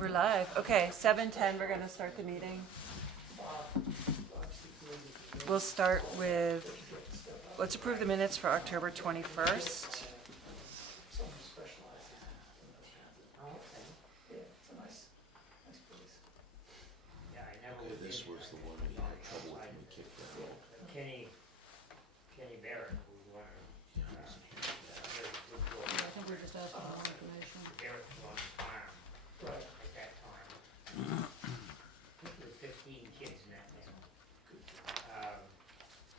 We're live. Okay, 7:10, we're gonna start the meeting. We'll start with, let's approve the minutes for October 21st. Yeah, I never Okay, was this in was there. the one we had trouble with when we kicked that off. Kenny Barrett, who was very good Yeah, I lawyer. think we're just asking for more information. Barrett was on the farm at that time. I think there were 15 kids in that family.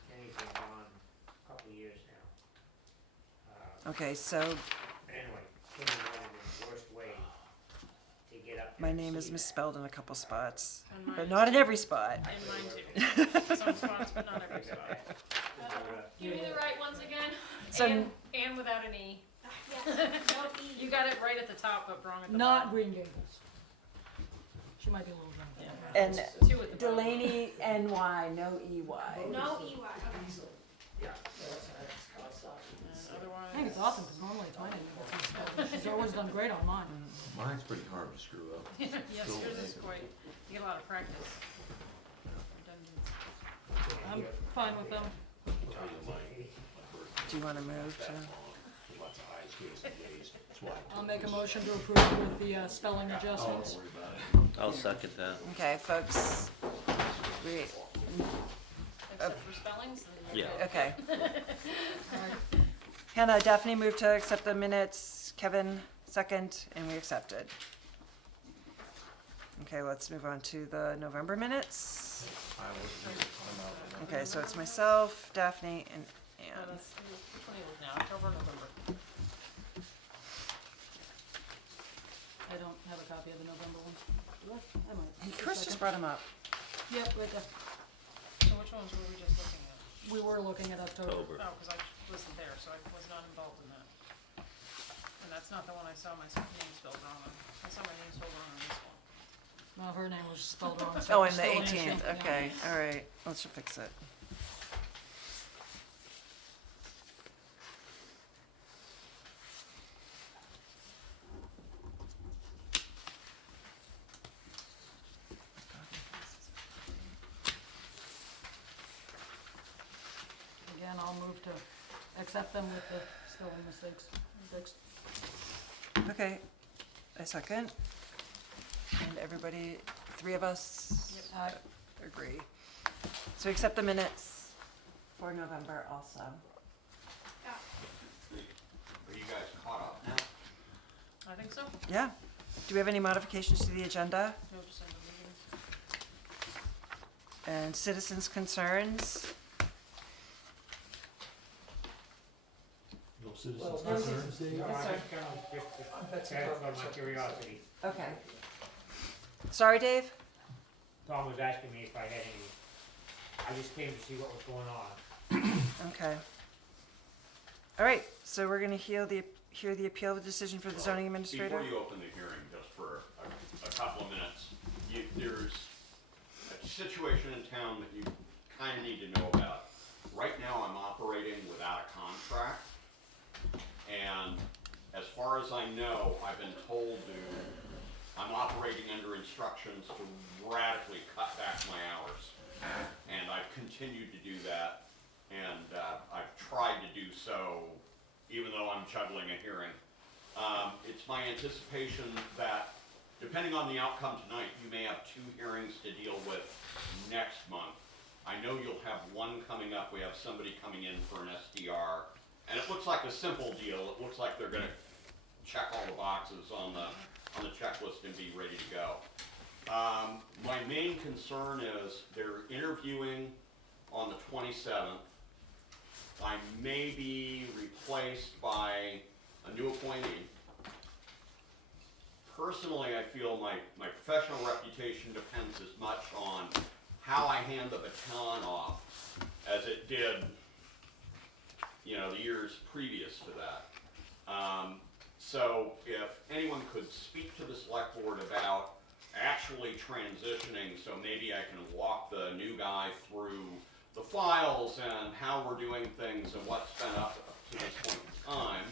Kenny's been gone a couple of years now. Okay, so But anyway, Kenny wanted in the worst way to get up there. my and name is see that. misspelled in a couple spots, And mine but is not in too. every spot. And mine too. Some spots, but not every spot. Give me the right ones again. So, And without an E. Yes, no E. You got it right at the top, but wrong at the Not bottom. Green Gables. She might be a little drunk. and Two at the bottom. Delaney, NY, no EY. No EY. Yeah. And otherwise. I think it's awesome, because normally it's my name that's misspelled. She's always done great on mine. Mine's pretty hard to screw up. Yes, Cool. yours is quite, you get a lot of practice. Redundant. I'm fine with them. I'll tell you my birthday. Do you wanna move to? Lots of I's, K's, and J's. That's why I I'll took make a this. motion to approve with the spelling Oh, adjustments. don't worry about it. I'll second that. Okay, folks. We, Except for spellings, then you're Yeah. good. okay. Alright, Hannah, Daphne moved to accept the minutes, Kevin second, and we accepted. Okay, let's move on to the November minutes. I wasn't here. I'm out. Okay, so it's myself, Daphne, and Well, Anne. that's- Which one are you looking at? October, or November? I don't have a copy of the November one. Do I? I might. Chris just brought him up. Yep, right there. So which ones were we just looking at? We were looking at October. October. Oh, because I wasn't there, so I was not involved in that. And that's not the one I saw my name spelled wrong on. I saw my name spelled wrong on this one. No, her name was spelled wrong. so Oh, it's and the still an issue. 18th, Yeah. okay, all right, let's fix it. Again, I'll move to accept them with the spelling mistakes fixed. Okay, a second. And everybody, three of us agree. So accept the minutes for November also. Are you guys caught up now? I think so. Yeah. Do we have any modifications to the agenda No December meeting. and citizens' concerns? No citizens No, concerns, Dave? No, I just kind of just satisfy my curiosity. Okay. Sorry, Dave? Tom was asking me if I had any, I just came to see what was going on. Okay. All right, so we're gonna hear the appeal of the decision for the zoning administrator? Before you open the hearing, just for a couple of minutes, there's a situation in town that you kind of need to know about. Right now, I'm operating without a contract, and as far as I know, I've been told I'm operating under instructions to radically cut back my hours. And I've continued to do that, and I've tried to do so even though I'm juggling a hearing. It's my anticipation that, depending on the outcome tonight, you may have 2 hearings to deal with next month. I know you'll have one coming up. We have somebody coming in for an SDR, and it looks like a simple deal. It looks like they're gonna check all the boxes on the checklist and be ready to go. My main concern is they're interviewing on the 27th. I may be replaced by a new appointee. Personally, I feel my professional reputation depends as much on how I hand the baton off as it did, the years previous to that. So if anyone could speak to the select board about actually transitioning, so maybe I can walk the new guy through the files and how we're doing things and what's been up to this point in time,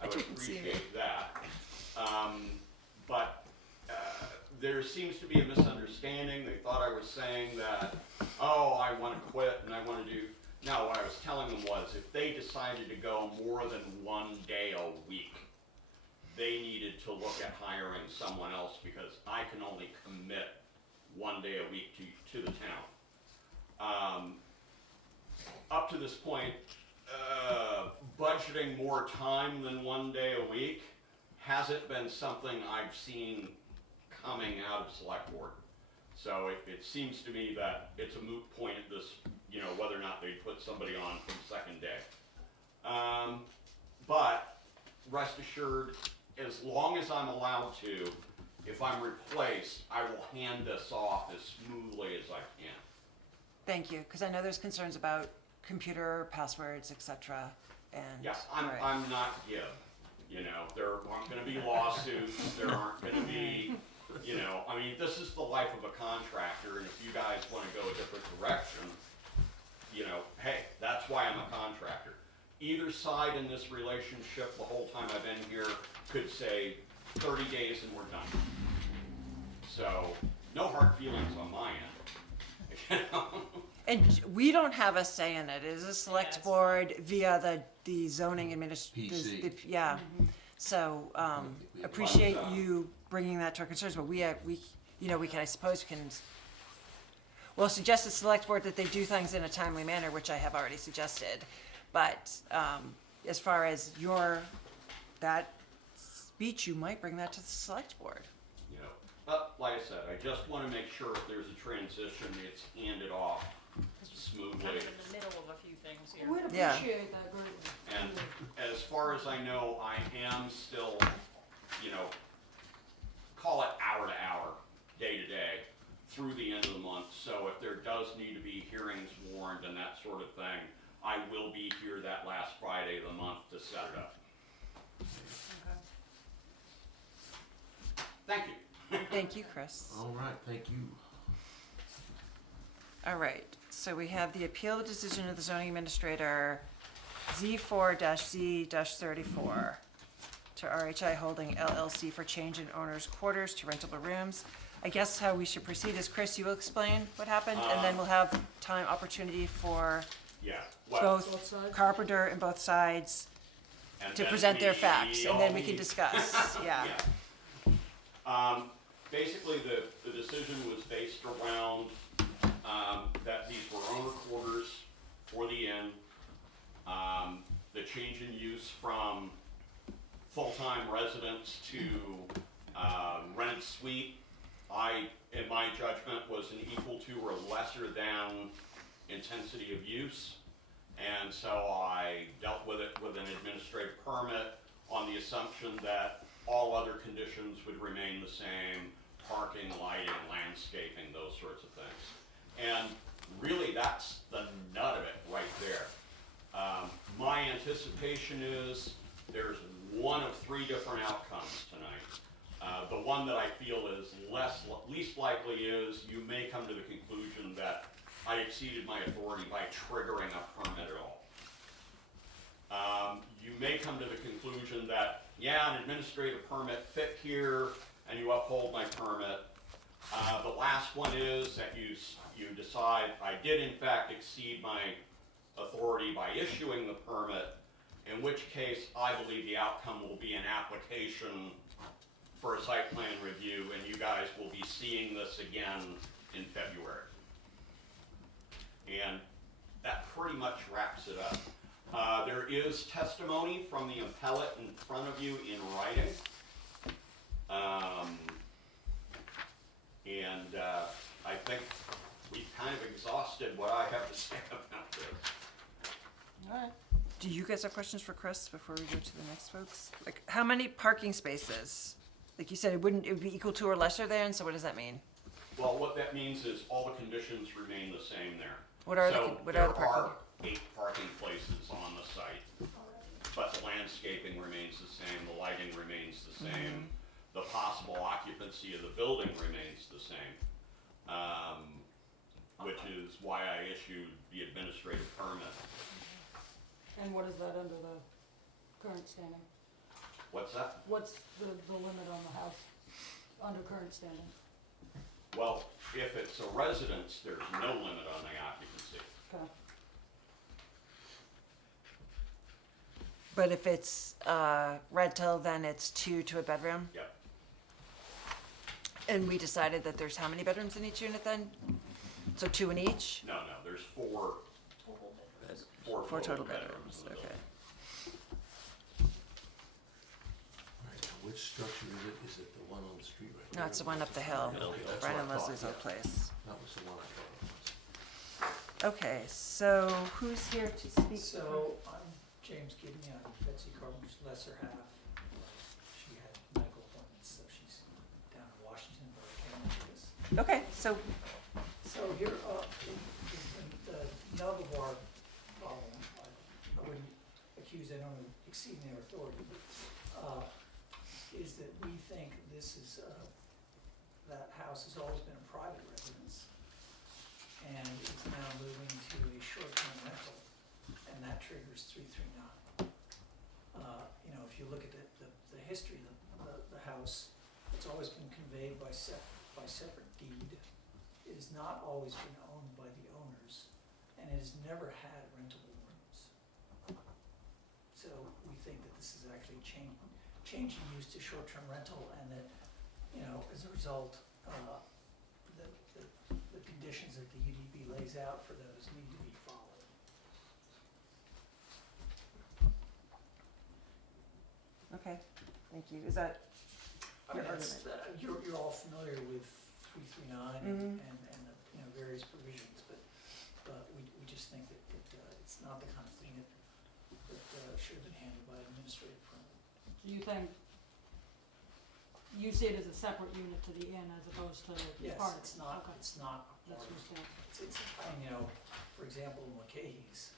I would didn't see it. appreciate that. But there seems to be a misunderstanding. They thought I was saying that, oh, I want to quit and I want to do. No, what I was telling them was if they decided to go more than 1 day a week, they needed to look at hiring someone else because I can only commit 1 day a week to the town. Up to this point, budgeting more time than 1 day a week hasn't been something I've seen coming out of select board. So it seems to me that it's a moot point at this, you know, whether or not they put somebody on for the second day. But rest assured, as long as I'm allowed to, if I'm replaced, I will hand this off as smoothly as I can. Thank you, because I know there's concerns about computer passwords, etc. And Yeah, all right. I'm not Gib. You know, there aren't gonna be lawsuits, there aren't gonna be, you know, I mean, this is the life of a contractor, and if you guys wanna go a different direction, you know, hey, that's why I'm a contractor. Either side in this relationship, the whole time I've been here, could say 30 days and we're done. So, no hard feelings on my end. And we don't have a say in it. It is a select it's board via the zoning PC. Yeah. So appreciate you bringing that to our concerns, but we you know, we can, I suppose, can. Well, suggest to select board that they do things in a timely manner, which I have already suggested. But as far as that speech, you might bring that to the select board. You know, but like I said, I just wanna make sure if there's a transition, it's handed off smoothly. Kind of in the middle of a few things here. We'd Yeah. appreciate that greatly. And as far as I know, I am still, you know, call it hour to hour, day to day, through the end of the month. So if there does need to be hearings warned and that sort of thing, I will be here that last Friday of the month to set it up. Okay. Thank you. Thank you, Chris. All right, thank you. All right, so we have the appeal decision of the zoning administrator Z4-Z-34 to RHI Holding LLC for change in owner's quarters to rentable rooms. I guess how we should proceed is, Chris, you will explain what happened, and then we'll have opportunity for Yeah. What- both Both sides? Carpenter and both sides and to then present their we facts, and then all we can need- discuss, yeah. Basically, the decision was based around, that these were owner quarters for the inn. The change in use from full-time residence to, rented suite, in my judgment, was an equal to or lesser than intensity of use. And so I dealt with it with an administrative permit on the assumption that all other conditions would remain the same, parking, lighting, landscaping, those sorts of things. And really, that's the nut of it right there. My anticipation is there's one of 3 different outcomes tonight. The one that I feel is least likely is you may come to the conclusion that I exceeded my authority by triggering a permit at all. You may come to the conclusion that, yeah, an administrative permit fit here, and you uphold my permit. The last one is that you decide I did in fact exceed my authority by issuing the permit, in which case I believe the outcome will be an application for a site plan review, and you guys will be seeing this again in February. And that pretty much wraps it up. There is testimony from the appellate in front of you in writing. I think we've kind of exhausted what I have to say about this. All right. Do you guys have questions for Chris before we go to the next folks? Like, how many parking spaces? Like you said, it would be equal to or lesser than, so what does that mean? Well, what that means is all the conditions remain the same there. What are So the there parking? are 8 parking places on the site, but the landscaping remains the same, the lighting remains the same, the possible occupancy of the building remains the same, which is why I issued the administrative permit. And what is that under the current standing? What's that? What's the limit on the house under current standing? Well, if it's a residence, there's no limit on the occupancy. Okay. But if it's rental, then it's 2 to a bedroom? Yep. And we decided that there's how many bedrooms in each unit then? So 2 in each? No, there's four Four total bedrooms bedrooms, in the okay. All right, now which structure is it? Is it the one on the street right No, there? it's the one up the hill, Okay, that's right what on I thought, Leslie's old yeah. place. That was the one I thought it was. Okay, so who's here to speak? So, I'm James Gibney, I'm Betsy Carpenter's lesser half. She had medical appointments, so she's down in Washington, but I can't make this. Okay, so, So here, in the nub of our problem, I wouldn't accuse anyone of exceeding their authority, but, is that we think this is, that house has always been a private residence, and it's now moving to a short-term rental, and that triggers 339. You know, if you look at the history of the house, it's always been conveyed by separate deed. It has not always been owned by the owners, and it has never had rentable rooms. So we think that this is actually changing use to short-term rental, and that, you know, as a result, the conditions that the UDB lays out for those need to be followed. okay, thank you. Is that, I mean, Your that's, you're all familiar with 339 and the, you know, various provisions, but we just think that it's not the kind of thing that should have been handled by an administrative permit. So you think, you see it as a separate unit to the inn as opposed to Yes, part of it? it's not, Okay. it's not a That's part of just it. that. It's, I mean, you know, for example, McCahey's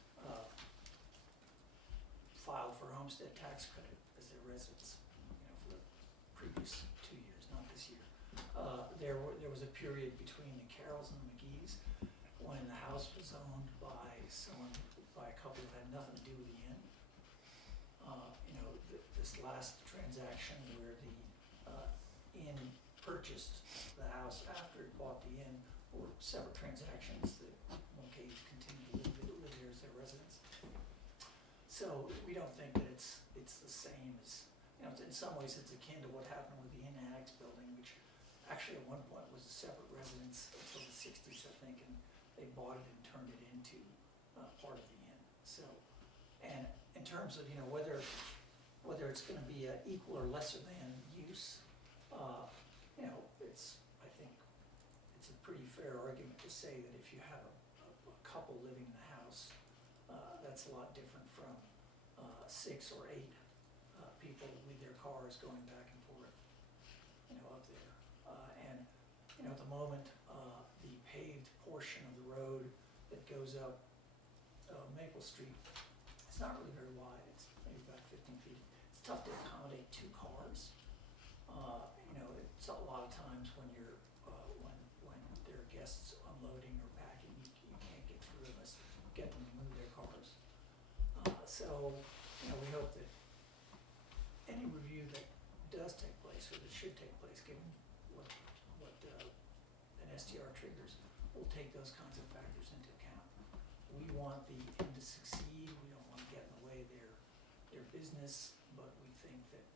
filed for homestead tax credit as their residence, you know, for the previous 2 years, not this year. There was a period between the Carrolls and the McGee's when the house was owned by a couple that had nothing to do with the inn. You know, this last transaction where the inn purchased the house after it bought the inn were separate transactions that McKay's continued to live there as their residence. So we don't think that it's the same as, you know, in some ways it's akin to what happened with the inn annex building, which actually at one point was a separate residence until the 60s, I think, and they bought it and turned it into part of the inn. So, and in terms of, you know, whether it's gonna be a equal or lesser than use, you know, I think it's a pretty fair argument to say that if you have a couple living in the house, that's a lot different from 6 or 8 people with their cars going back and forth, you know, up there. And, you know, at the moment, the paved portion of the road that goes up Maple Street, it's not really very wide, it's maybe about 15 feet. It's tough to accommodate 2 cars. You know, it's a lot of times when you're, when there are guests unloading or packing, you can't get through unless you get them to move their cars. So, you know, we hope that any review that does take place, or that should take place, given what an STR triggers, will take those kinds of factors into account. We want the inn to succeed, we don't want to get in the way of their business, but we think that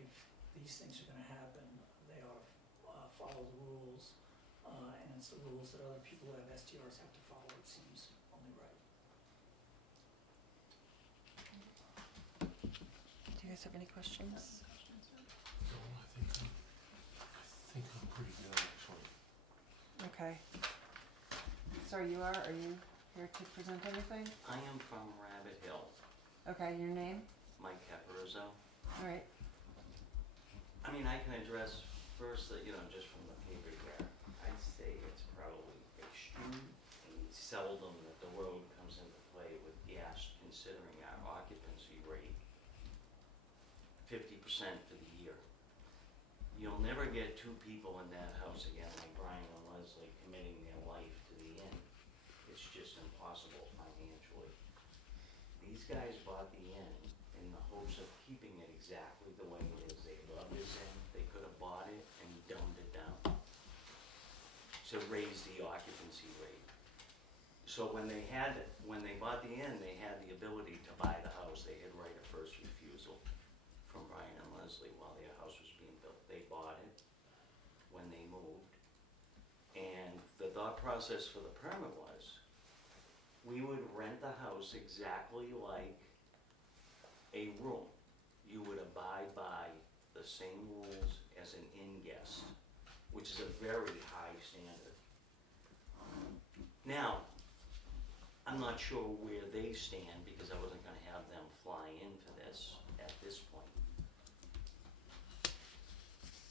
if these things are gonna happen, they ought to follow the rules, and it's the rules that other people who have STRs have to follow, it seems only right. do you guys have any questions? No, I think I'm pretty good, actually. Okay. Sorry, are you here to present anything? I am from Rabbit Hill, Okay, your name? Mike Caparizzo. All right. I mean, I can address first that, you know, just from the paper here, I'd say it's probably extremely seldom that the road comes into play with gas, considering our occupancy rate 50% for the year. You'll never get 2 people in that house again, like Brian and Leslie, committing their life to the inn. It's just impossible financially. These guys bought the inn in the hopes of keeping it exactly the way it is. They love this inn. They could have bought it and dumbed it down. to raise the occupancy rate. So when they bought the inn, they had the ability to buy the house. They had right of first refusal from Brian and Leslie while their house was being built. They bought it when they moved. And the thought process for the permit was, we would rent the house exactly like a room. You would abide by the same rules as an inn guest, which is a very high standard. Now, I'm not sure where they stand because I wasn't gonna have them fly in for this at this point.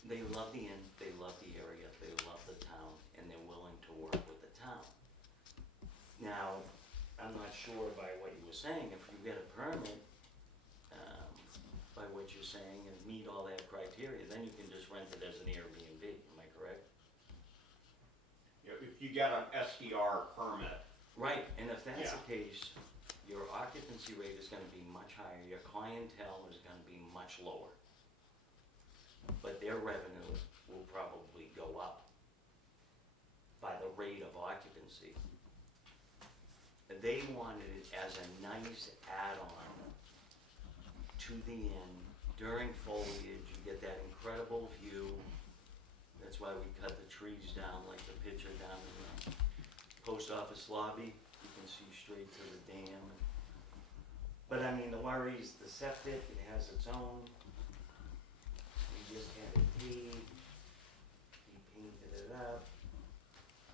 They love the inn, they love the area, they love the town, and they're willing to work with the town. Now, I'm not sure by what you were saying, if you get a permit, by what you're saying, and meet all that criteria, then you can just rent it as an Airbnb, am I correct? You know, if you get an SDR permit, Right, and if that's Yeah. the case, your occupancy rate is gonna be much higher, your clientele is gonna be much lower. But their revenue will probably go up by the rate of occupancy. They wanted it as a nice add-on to the inn. During foliage, you get that incredible view. That's why we cut the trees down like the picture down in the post office lobby. You can see straight to the dam. But I mean, the worry is the septic, it has its own. We just had it paved. He painted it up.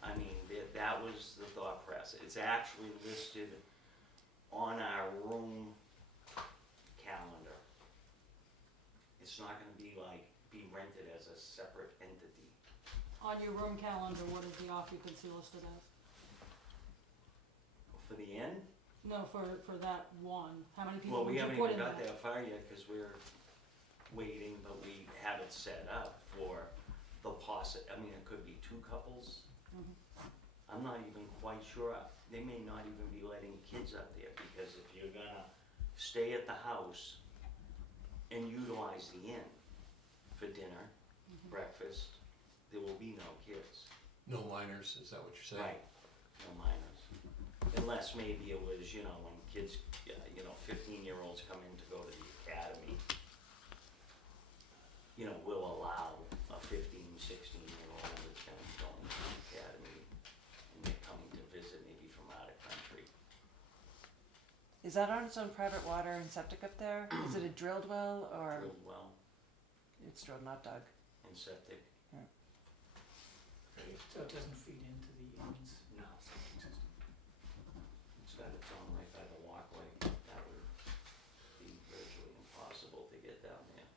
I mean, that was the thought process. It's actually listed on our room calendar. It's not gonna be rented as a separate entity. On your room calendar, what is the occupancy listed as? For the inn, No, for that one, how many people well, would we you haven't put even in got that? that far yet, cause we're waiting, but we have it set up for the I mean, it could be 2 couples. Mhm. I'm not even quite sure, they may not even be letting kids up there, because if you're gonna stay at the house and utilize the inn for dinner, breakfast, there will be no kids. No minors, is that what you're saying? Right, no minors. Unless maybe it was, when kids, 15-year-olds come in to go to the academy, we'll allow a 15, 16-year-old that's gonna be going to the academy, and they're coming to visit maybe from out of country. Is that on its own private water and septic up there? Is it a drilled well or Drilled well it's drilled, not dug? and septic. So it doesn't feed into the inn's No. septic system. It's got its own right by the walkway. That would be virtually impossible to get down there.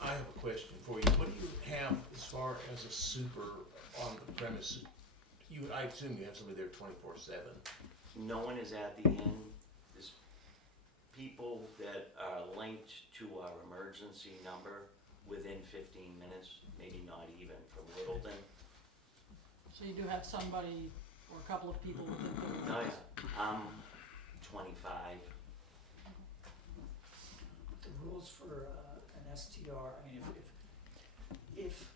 I have a question for you. What do you have as far as a super on the premise? I assume you have somebody there 24/7. No one is at the inn. There's people that are linked to our emergency number within 15 minutes, maybe not even, from Littleton. So you do have somebody or a couple of people within 30 Oh minutes? yeah, I'm 25. The rules for an STR, I mean, if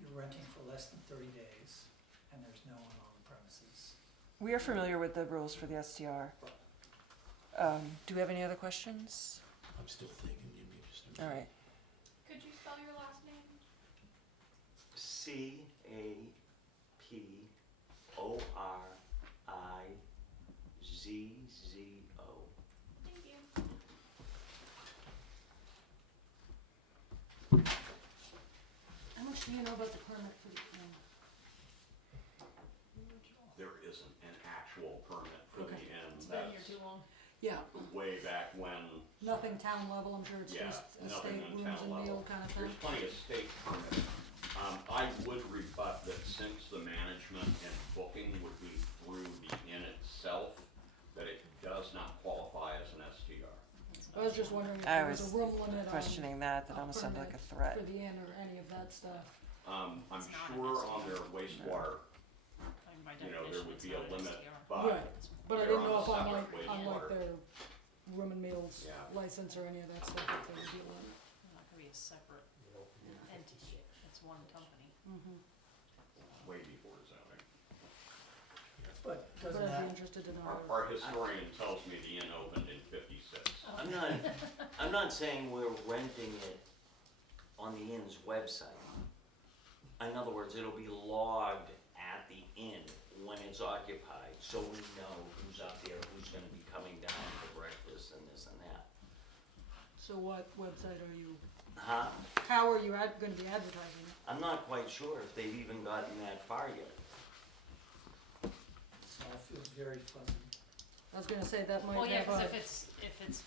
you're renting for less than 30 days and there's no one on the premises, We are familiar with the rules for the STR. Do we have any other questions? I'm still thinking, give me just a All minute. right. Could you spell your last name? CAPORIZZO. Thank you. How much do you know about the permit for the inn? there isn't an actual permit for the Okay. inn. It's been here That's too long. Yeah, way back when, nothing town level, I'm sure it's yeah, just nothing estate on rooms town and meal level. kind of There's thing. plenty of state permits. I would rebut that since the management and booking would be through the inn itself, that it does not qualify as an STR. I was just wondering if I there was was a room limit on questioning that. That a almost sounded like a permit threat. for the inn or any of that stuff. I'm It's not an sure STR. on their wastewater, I mean, by there definition, would it's be a not an limit, STR. but Right, but I they're didn't on know a if on separate wastewater. their room and meals Yeah. license or any of that stuff, if there would be a limit. It's not gonna be a separate entity, it's one company. Mm-hmm. way before zoning. But But doesn't I'd be that, interested to know. Our historian tells me the inn opened in 56. I'm not saying we're renting it on the inn's website. In other words, it'll be logged at the inn when it's occupied, so we know who's up there, who's gonna be coming down for breakfast and this and that. So what website are you, Huh? how are you gonna be advertising it? I'm not quite sure if they've even gotten that far yet. this all feels very fuzzy. I was gonna say that might Well, yeah, have cause a, if it's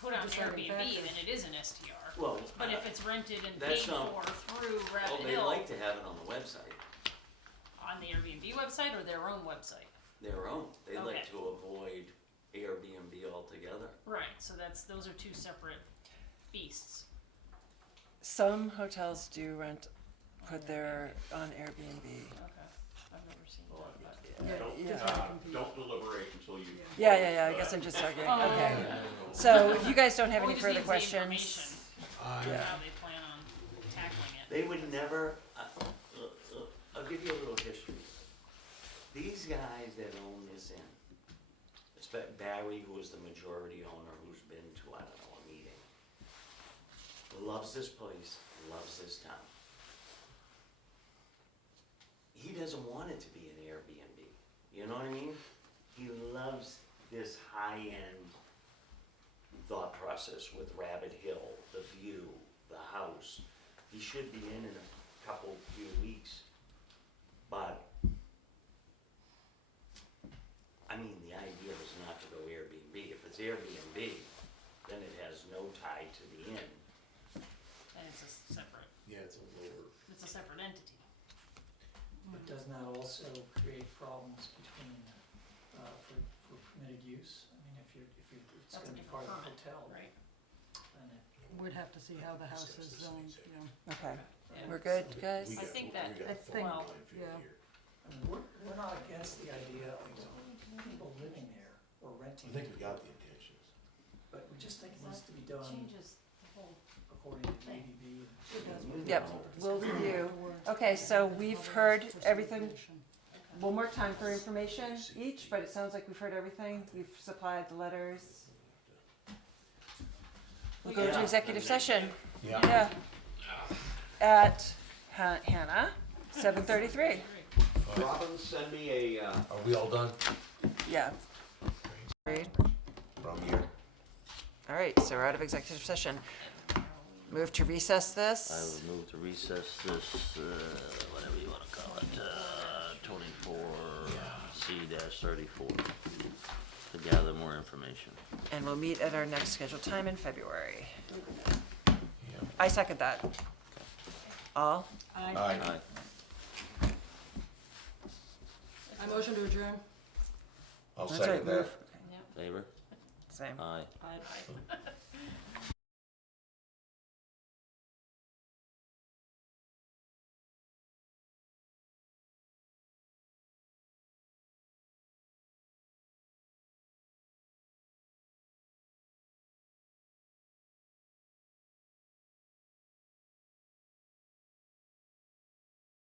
put on Deciding Airbnb, factor. then it is an STR. Well, But if it's rented and That's paid not- for through oh, Rabbit they Hill, like to have it on the website, on the Airbnb website or their own website? their own. They like Okay. to avoid Airbnb altogether. Right, so those are two separate beasts. Some hotels do put their on Airbnb. Okay, I've never seen Well, that, but. yeah, Don't, just Uh, not confused. don't deliberate until you. Yeah, I guess I'm just arguing, Oh. okay. So if you guys don't have We any just further need the questions. information on I, how they plan on tackling it. They would never, I'll give you a little history. These guys that own this inn, especially Barry, who is the majority owner, who's been to, I don't know, a meeting, loves this place, loves this town. He doesn't want it to be an Airbnb, you know what I mean? He loves this high-end thought process with Rabbit Hill, the view, the house. He should be in a few weeks, but, I mean, the idea is not to go Airbnb. If it's Airbnb, then it has no tie to the inn. And it's a separate, yeah, it's a lower, it's a separate entity. But doesn't that also create problems between, for permitted use? I mean, if it's That's a gonna be different part of the permit, hotel, right? then it, We'd have to see how the house is zoned, yeah. Okay, Yeah. we're good, guys? we I got, think we that- got I a full think- Plainfield yeah. here. I mean, we're not against the idea of people living there or I renting, think we got the intentions. but we just think it needs to be done Changes the whole. according to the ADB. It does. Yep, we'll review. Okay, so we've heard everything. One more time for information each, but it sounds like we've heard everything. We've supplied the letters. We'll go to Yeah. executive session. Yeah. Yeah. At Hannah, 7:33. Robin, send me a, Are we all done? Yeah. Great. From here? All right, so we're out of executive session. Move to recess I this. would move to recess this, whatever you wanna call it, 24C-34, to gather more information. And we'll meet at our next scheduled time in February. Yeah. I second that. All? I Aye. motion to adjourn. I'll That's right, second that. move. Favor? Same. Aye. I